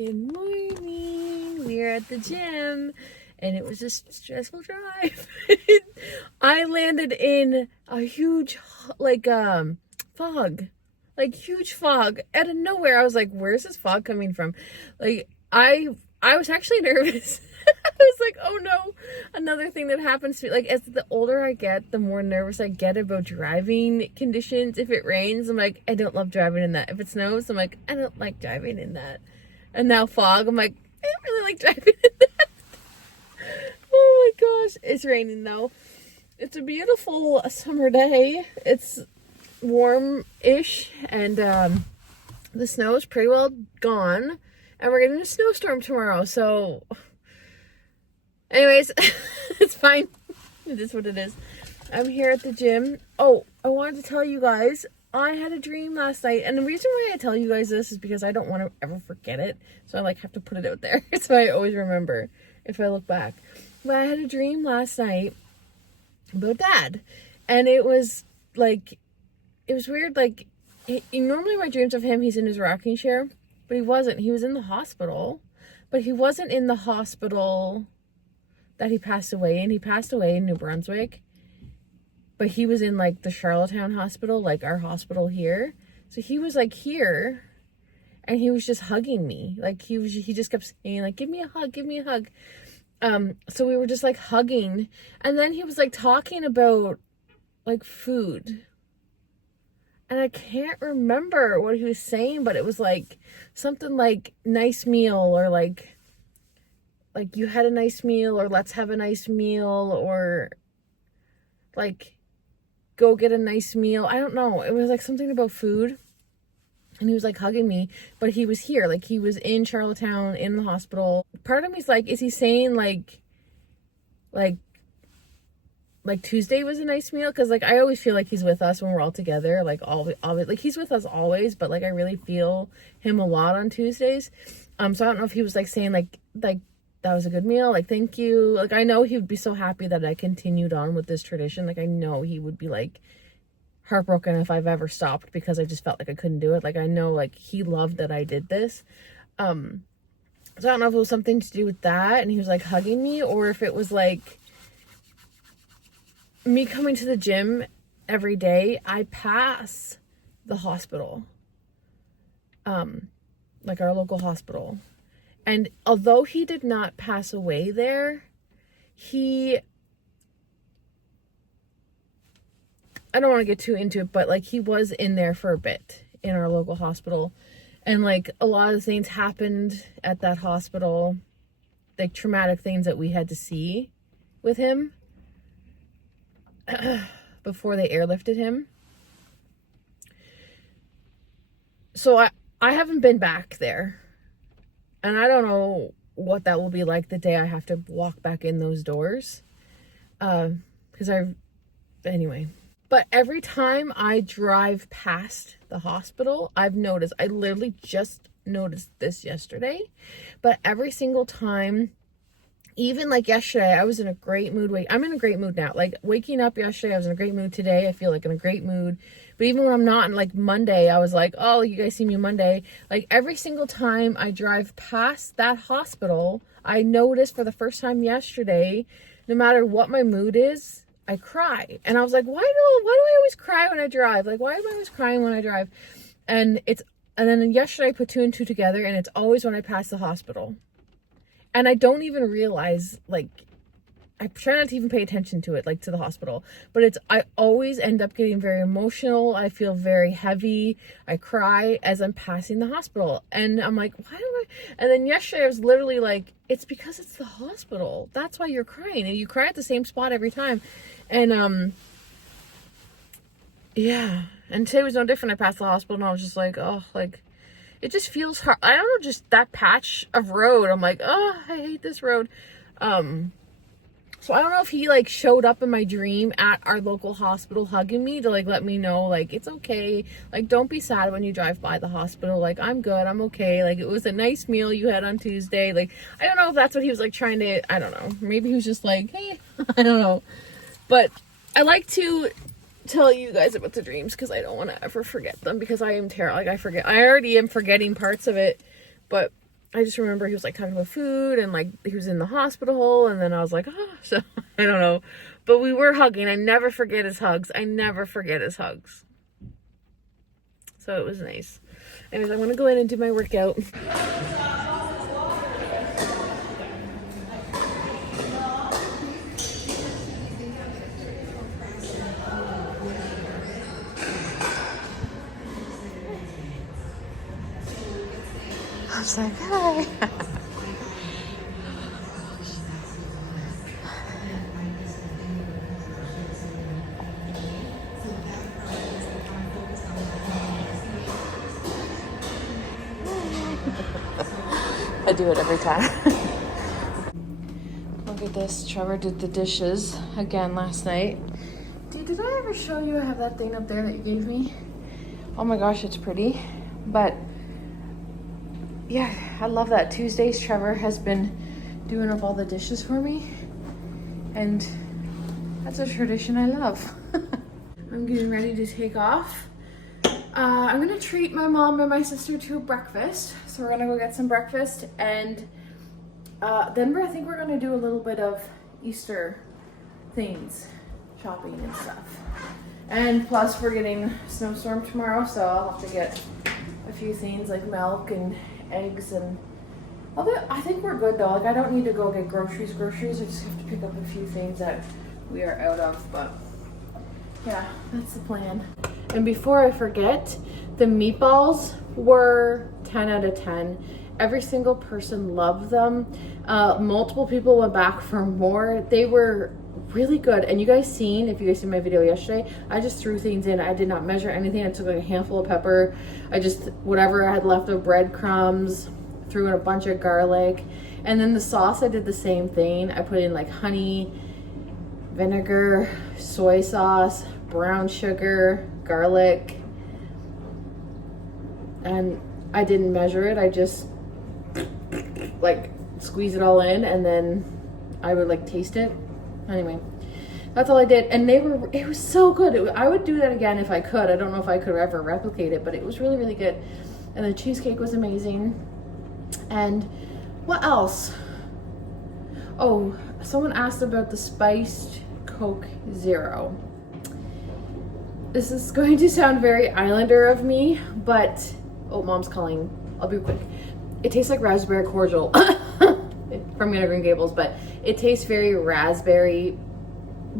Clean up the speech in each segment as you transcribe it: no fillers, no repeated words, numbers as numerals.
Good morning. We are at the gym and it was a stressful drive. I landed in a huge fog. Like huge fog out of nowhere. I was like, where's this fog coming from? Like I was actually nervous. I was like, oh no, another thing that happens to me. Like as the older I get, the more nervous I get about driving conditions. If it rains, I'm like, I don't love driving in that. If it snows, I'm like, I don't like driving in that. And now fog, I'm like, I don't really like driving in that. Oh my gosh, it's raining though. It's a beautiful summer day. It's warm-ish and the snow is pretty well gone and we're getting a snowstorm tomorrow, so anyways, it's fine. It is what it is. I'm here at the gym. Oh, I wanted to tell you guys, I had a dream last night, and the reason why I tell you guys this is because I don't want to ever forget it, so I have to put it out there so I always remember if I look back. But I had a dream last night about Dad, and it was weird. Normally my dreams of him, he's in his rocking chair, but he wasn't. He was in the hospital, but he wasn't in the hospital that he passed away in. He passed away in New Brunswick, but he was in the Charlottetown hospital, our hospital here. So he was here, and he was just hugging me. He just kept saying give me a hug, give me a hug. So we were just hugging, and then he was talking about food. And I can't remember what he was saying, but it was something nice meal, or you had a nice meal, or let's have a nice meal, or go get a nice meal. I don't know. It was something about food. And he was hugging me, but he was here. He was in Charlottetown in the hospital. Part of me's is he saying Tuesday was a nice meal? Because I always feel he's with us when we're all together. He's with us always, but I really feel him a lot on Tuesdays. So I don't know if he was saying that was a good meal, thank you. I know he would be so happy that I continued on with this tradition. I know he would be heartbroken if I've ever stopped, because I just felt I couldn't do it. I know he loved that I did this. So I don't know if it was something to do with that and he was hugging me, or if it was me coming to the gym every day. I pass the hospital, our local hospital. And although he did not pass away there, I don't want to get too into it, but he was in there for a bit in our local hospital. And a lot of things happened at that hospital, traumatic things that we had to see with him before they airlifted him. So I haven't been back there. And I don't know what that will be like the day I have to walk back in those doors. Anyway. But every time I drive past the hospital, I've noticed, I literally just noticed this yesterday, but every single time, even yesterday, I was in a great mood. I'm in a great mood now. Waking up yesterday, I was in a great mood. Today, I feel in a great mood. But even when I'm not, in Monday, I was oh, you guys see me Monday. Every single time I drive past that hospital, I noticed for the first time yesterday, no matter what my mood is, I cry. And I was why do I always cry when I drive? Why am I always crying when I drive? And then yesterday I put two and two together, and it's always when I pass the hospital. And I don't even realize, I try not to even pay attention to it, to the hospital. But I always end up getting very emotional. I feel very heavy. I cry as I'm passing the hospital. And I'm why do I? And then yesterday I was literally it's because it's the hospital. That's why you're crying. And you cry at the same spot every time. And, yeah. And today was no different. I passed the hospital and I was just it just feels hard. I don't know, just that patch of road. I'm oh, I hate this road. So I don't know if he showed up in my dream at our local hospital hugging me to let me know it's okay. Don't be sad when you drive by the hospital. I'm good. I'm okay. It was a nice meal you had on Tuesday. I don't know if that's what he was trying to, I don't know. Maybe he was just hey, I don't know. But I like to tell you guys about the dreams because I don't want to ever forget them, because I am terrible. I forget. I already am forgetting parts of it, but I just remember he was like talking about food and like he was in the hospital, and then I was like, oh, so I don't know. But we were hugging. I never forget his hugs. I never forget his hugs. So it was nice. Anyways, I'm going to go in and do my workout. I was like, hi. I do it every time. Look at this. Trevor did the dishes again last night. Dude, did I ever show you I have that thing up there that you gave me? Oh my gosh, it's pretty. But yeah, I love that. Tuesdays, Trevor has been doing up all the dishes for me. And that's a tradition I love. I'm getting ready to take off. I'm gonna treat my mom and my sister to a breakfast. So we're gonna go get some breakfast, and then I think we're gonna do a little bit of Easter things, shopping and stuff. And plus we're getting a snowstorm tomorrow, so I'll have to get a few things like milk and eggs, and I think we're good though. Like, I don't need to go get groceries. I just have to pick up a few things that we are out of, but yeah, that's the plan. And before I forget, the meatballs were 10 out of 10. Every single person loved them. Multiple people went back for more. They were really good. And you guys seen, if you guys seen my video yesterday, I just threw things in. I did not measure anything. I took like a handful of pepper. I just, whatever I had left of breadcrumbs, threw in a bunch of garlic. And then the sauce, I did the same thing. I put in like honey, vinegar, soy sauce, brown sugar, garlic, and I didn't measure it. I just like squeeze it all in, and then I would like taste it. Anyway, that's all I did, and it was so good. I would do that again if I could. I don't know if I could ever replicate it, but it was really, really good. And the cheesecake was amazing. And what else? Oh, someone asked about the spiced Coke Zero. This is going to sound very Islander of me, but oh, mom's calling. I'll be quick. It tastes like raspberry cordial from Green Gables, but it tastes very raspberry.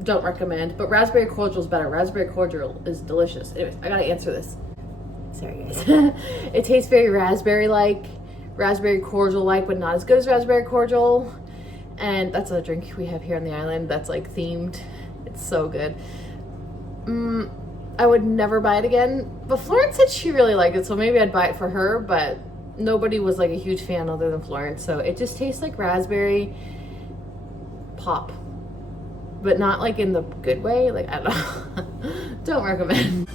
Don't recommend, but raspberry cordial is better. Raspberry cordial is delicious. Anyways, I gotta answer this. Sorry, guys. It tastes very raspberry-like, raspberry cordial-like, but not as good as raspberry cordial. And that's a drink we have here on the island that's like themed. It's so good. I would never buy it again, but Florence said she really liked it, so maybe I'd buy it for her, but nobody was like a huge fan other than Florence. So it just tastes like raspberry pop, but not like in the good way. Like, I don't know. Don't recommend.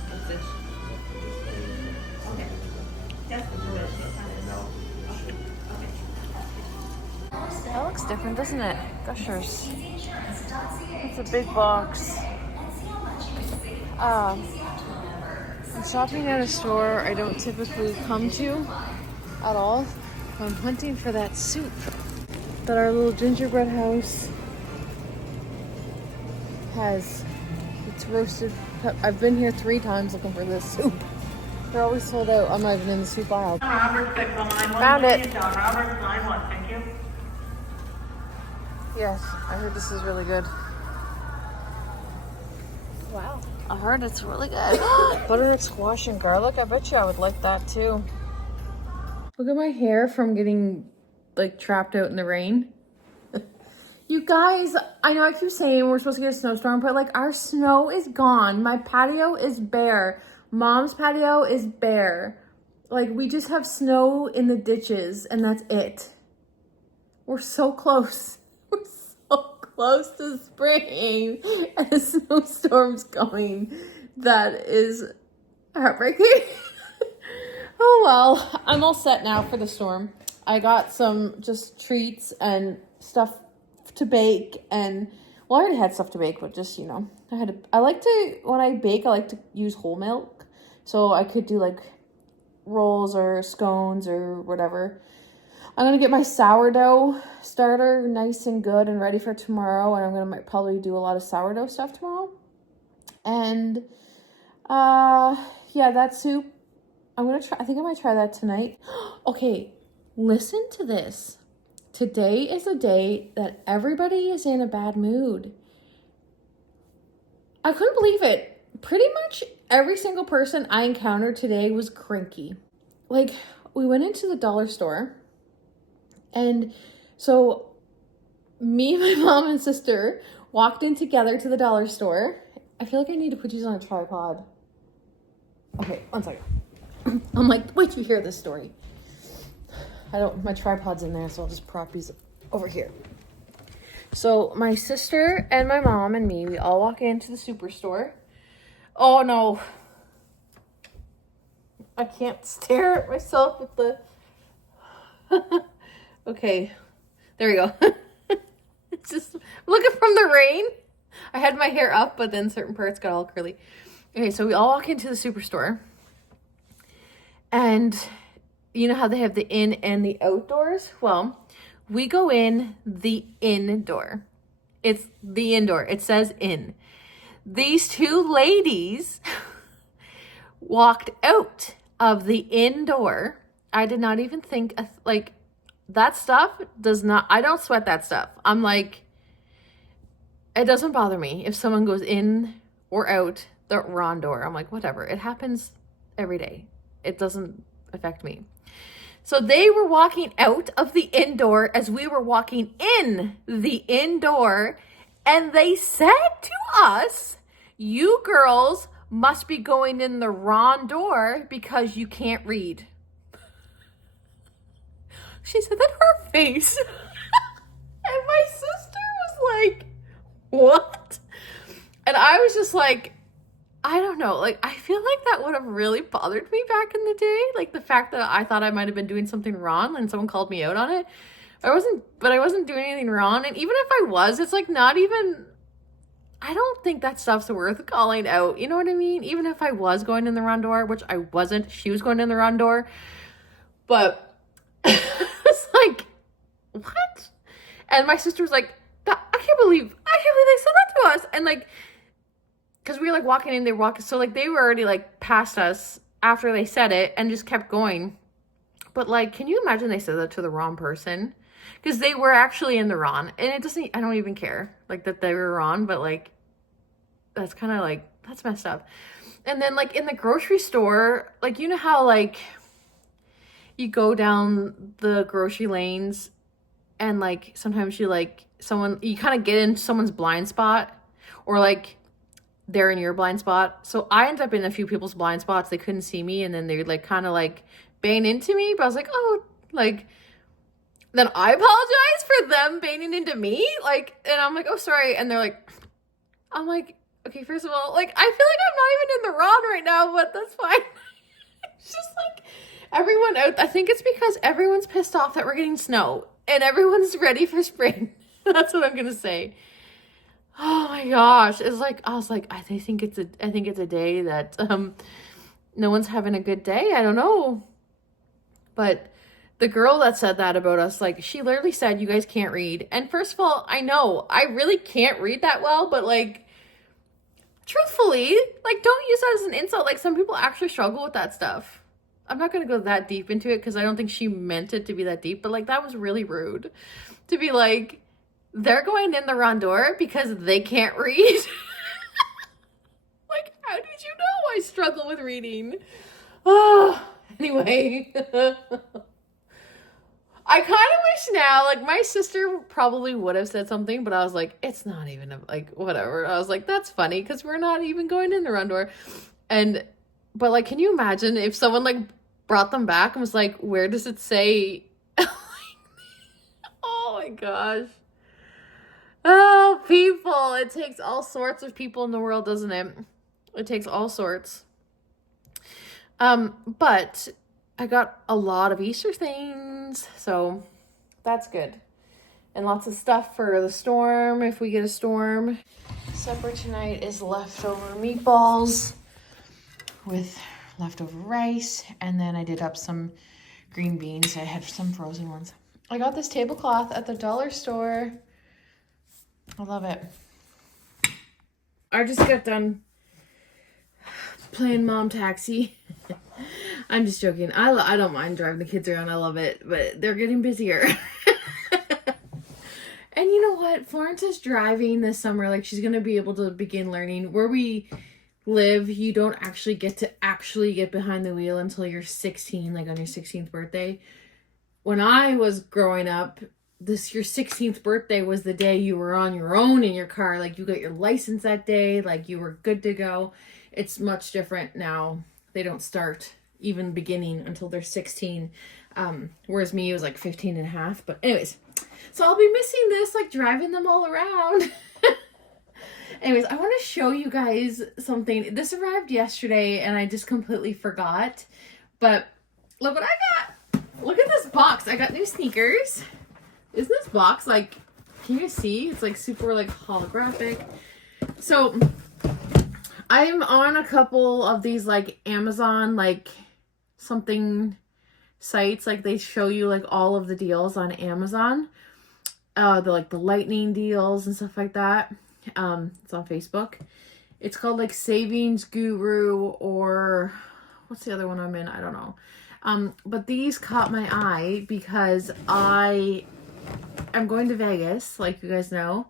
That looks different, doesn't it? Gushers. It's a big box. I'm shopping at a store I don't typically come to at all. I'm hunting for that soup that our little gingerbread house has. It's roasted. I've been here 3 times looking for this soup. They're always sold out. I'm not even in the soup aisle. Found it. Thank you. Yes, I heard this is really good. Wow. I heard it's really good. Butternut squash and garlic. I bet you I would like that too. Look at my hair from getting like trapped out in the rain. You guys, I know I keep saying we're supposed to get a snowstorm, but like our snow is gone. My patio is bare. Mom's patio is bare. Like, we just have snow in the ditches and that's it. We're so close. We're so close to spring and a snowstorm's coming. That is heartbreaking. Oh well, I'm all set now for the storm. I got some just treats and stuff to bake, and well, I already had stuff to bake, but just, you know, I like to, when I bake, I like to use whole milk, so I could do like rolls or scones or whatever. I'm going to get my sourdough starter nice and good and ready for tomorrow. And I'm going to probably do a lot of sourdough stuff tomorrow. And, yeah, that soup, I'm going to try, I think I might try that tonight. Okay, listen to this. Today is a day that everybody is in a bad mood. I couldn't believe it. Pretty much every single person I encountered today was cranky. Like, we went into the dollar store, and so me, my mom, and sister walked in together to the dollar store. I feel like I need to put these on a tripod. Okay, one second. I'm like, wait till you hear this story. My tripod's in there, so I'll just prop these over here. So my sister and my mom and me, we all walk into the superstore. Oh no. I can't stare at myself with the... Okay, there we go. It's just looking from the rain. I had my hair up, but then certain parts got all curly. Okay, so we all walk into the superstore. And you know how they have the in and the outdoors? Well, we go in the indoor. It's the indoor. It says in. These two ladies walked out of the indoor. I did not even think, like, that stuff does not, I don't sweat that stuff. I'm like, it doesn't bother me if someone goes in or out the wrong door. I'm like, whatever. It happens every day. It doesn't affect me. So they were walking out of the indoor as we were walking in the indoor, and they said to us, you girls must be going in the wrong door because you can't read. She said that to her face. And my sister was like, what? And I was just like, I don't know. Like, I feel like that would have really bothered me back in the day. Like, the fact that I thought I might have been doing something wrong and someone called me out on it. I wasn't doing anything wrong. And even if I was, it's like not even, I don't think that stuff's worth calling out. You know what I mean? Even if I was going in the wrong door, which I wasn't, she was going in the wrong door. But it's like, what? And my sister was like, I can't believe they said that to us. And like, because we were like walking in, so like they were already like past us after they said it and just kept going. But like, can you imagine they said that to the wrong person? Because they were actually in the wrong, and I don't even care like that they were wrong, but like, that's kind of like, that's messed up. And then like in the grocery store, like, you know how like you go down the grocery lanes and like sometimes you kind of get in someone's blind spot, or like they're in your blind spot. So I ended up in a few people's blind spots. They couldn't see me, and then they would like kind of like bang into me, but I was like, oh, like, then I apologize for them banging into me, like, and I'm like, oh, sorry. And they're like, I'm like, okay, first of all, like, I feel like I'm not even in the wrong right now, but that's fine. It's just like everyone out, I think it's because everyone's pissed off that we're getting snow and everyone's ready for spring. That's what I'm gonna say. Oh my gosh. It's like, I was like, I think it's a day that no one's having a good day. I don't know. But the girl that said that about us, like, she literally said, you guys can't read. And first of all, I know I really can't read that well, but like, truthfully, like, don't use that as an insult. Like, some people actually struggle with that stuff. I'm not going to go that deep into it because I don't think she meant it to be that deep, but like, that was really rude to be like, they're going in the wrong door because they can't read. Like, how did you know I struggle with reading? Oh, anyway. I kind of wish now, like, my sister probably would have said something, but I was like, it's not even, like, whatever. I was like, that's funny because we're not even going in the wrong door. But like, can you imagine if someone like brought them back and was like, where does it say? Oh my gosh. Oh, people. It takes all sorts of people in the world, doesn't it? It takes all sorts. But I got a lot of Easter things, so that's good. And lots of stuff for the storm, if we get a storm. Supper tonight is leftover meatballs with leftover rice, and then I did up some green beans. I had some frozen ones. I got this tablecloth at the dollar store. I love it. I just got done playing mom taxi. I'm just joking. I don't mind driving the kids around. I love it, but they're getting busier. And you know what? Florence is driving this summer. Like, she's going to be able to begin learning. Where we live, you don't actually get behind the wheel until you're 16, like on your 16th birthday. When I was growing up, your 16th birthday was the day you were on your own in your car. Like, you got your license that day. Like, you were good to go. It's much different now. They don't start even beginning until they're 16. Whereas me, it was like 15 and a half. But anyways, so I'll be missing this, like driving them all around. Anyways, I want to show you guys something. This arrived yesterday and I just completely forgot. But look what I got. Look at this box. I got new sneakers. Isn't this box like, can you see? It's like super like holographic. So I'm on a couple of these like Amazon like something sites. Like they show you like all of the deals on Amazon. The lightning deals and stuff like that. It's on Facebook. It's called like Savings Guru, or what's the other one I'm in? I don't know. But these caught my eye because I'm going to Vegas, like you guys know,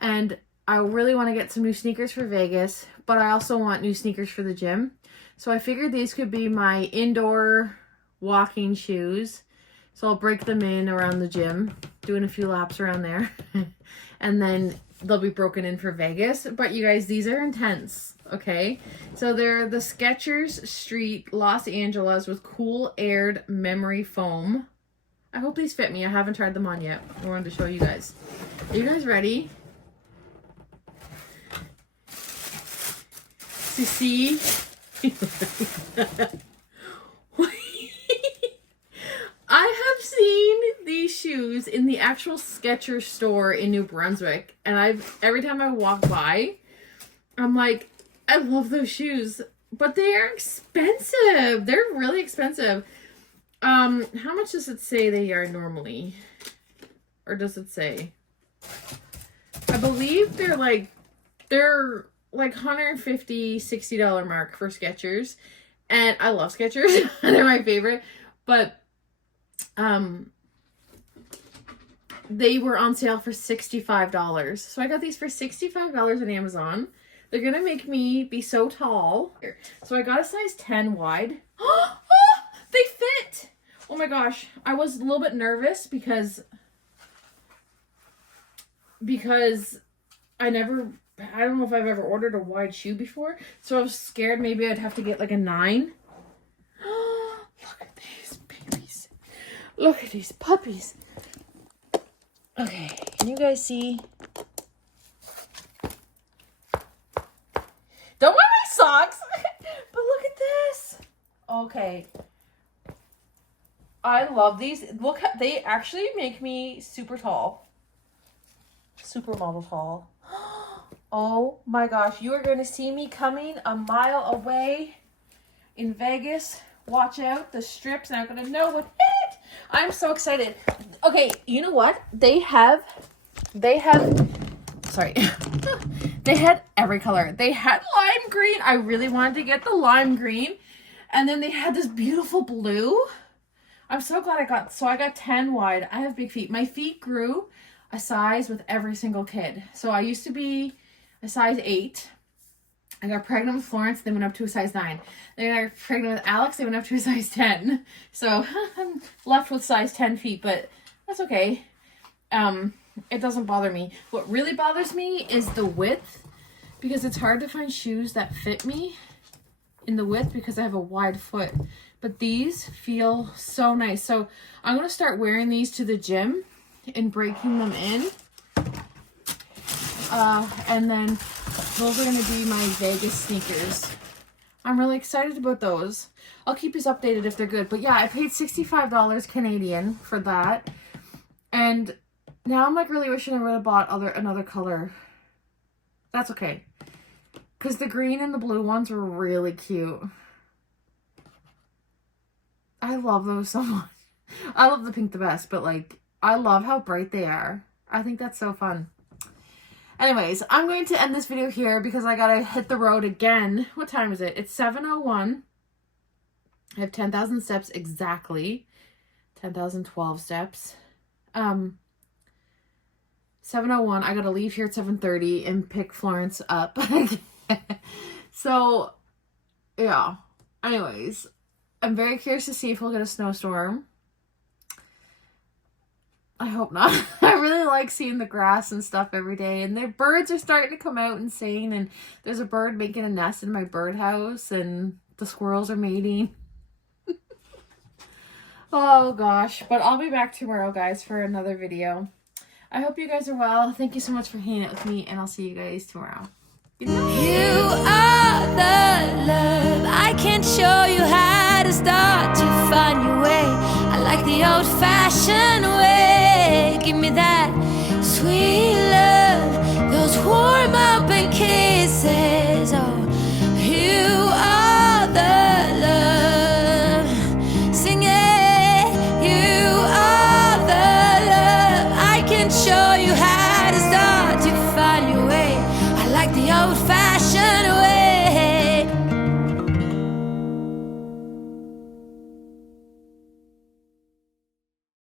and I really want to get some new sneakers for Vegas, but I also want new sneakers for the gym. So I figured these could be my indoor walking shoes. So I'll break them in around the gym, doing a few laps around there. And then they'll be broken in for Vegas. But you guys, these are intense, okay? So they're the Skechers Street Los Angeles with cool aired memory foam. I hope these fit me. I haven't tried them on yet. I wanted to show you guys. Are you guys ready? To see? I have seen these shoes in the actual Skechers store in New Brunswick, and every time I walk by, I'm like, I love those shoes, but they are expensive. They're really expensive. How much does it say they are normally? Or does it say? I believe they're like $150, $60 mark for Skechers. And I love Skechers. They're my favorite. But they were on sale for $65. So I got these for $65 on Amazon. They're gonna make me be so tall. So I got a size 10 wide. Oh, they fit! Oh my gosh. I was a little bit nervous because I don't know if I've ever ordered a wide shoe before. So I was scared maybe I'd have to get like a 9. Look at these babies. Look at these puppies. Okay, can you guys see? Don't wear my socks! But look at this! Okay. I love these. Look, they actually make me super tall. Supermodel tall. Oh my gosh, you are going to see me coming a mile away in Vegas. Watch out, the strips aren't going to know what hit. I'm so excited. Okay, you know what? They had every color. They had lime green. I really wanted to get the lime green. And then they had this beautiful blue. I'm so glad I got 10 wide. I have big feet. My feet grew a size with every single kid. So I used to be a size 8. I got pregnant with Florence, they went up to a size 9. Then I got pregnant with Alex, they went up to a size 10. So I'm left with size 10 feet, but that's okay. It doesn't bother me. What really bothers me is the width, because it's hard to find shoes that fit me in the width because I have a wide foot. But these feel so nice. So I'm going to start wearing these to the gym and breaking them in. And then those are going to be my Vegas sneakers. I'm really excited about those. I'll keep you updated if they're good. But yeah, I paid $65 Canadian for that. And now I'm like really wishing I would have bought another color. That's okay. Because the green and the blue ones were really cute. I love those so much. I love the pink the best, but like I love how bright they are. I think that's so fun. Anyways, I'm going to end this video here because I gotta hit the road again. What time is it? It's 7:01. I have 10,000 steps exactly. 10,012 steps. 7:01. I gotta leave here at 7:30 and pick Florence up. So, yeah. Anyways, I'm very curious to see if we'll get a snowstorm. I hope not. I really like seeing the grass and stuff every day. And the birds are starting to come out and sing. And there's a bird making a nest in my birdhouse. And the squirrels are mating. Oh gosh. But I'll be back tomorrow, guys, for another video. I hope you guys are well. Thank you so much for hanging out with me. And I'll see you guys tomorrow. Good night. You are the love. I can't show you how to start to find your way. I like the old-fashioned way.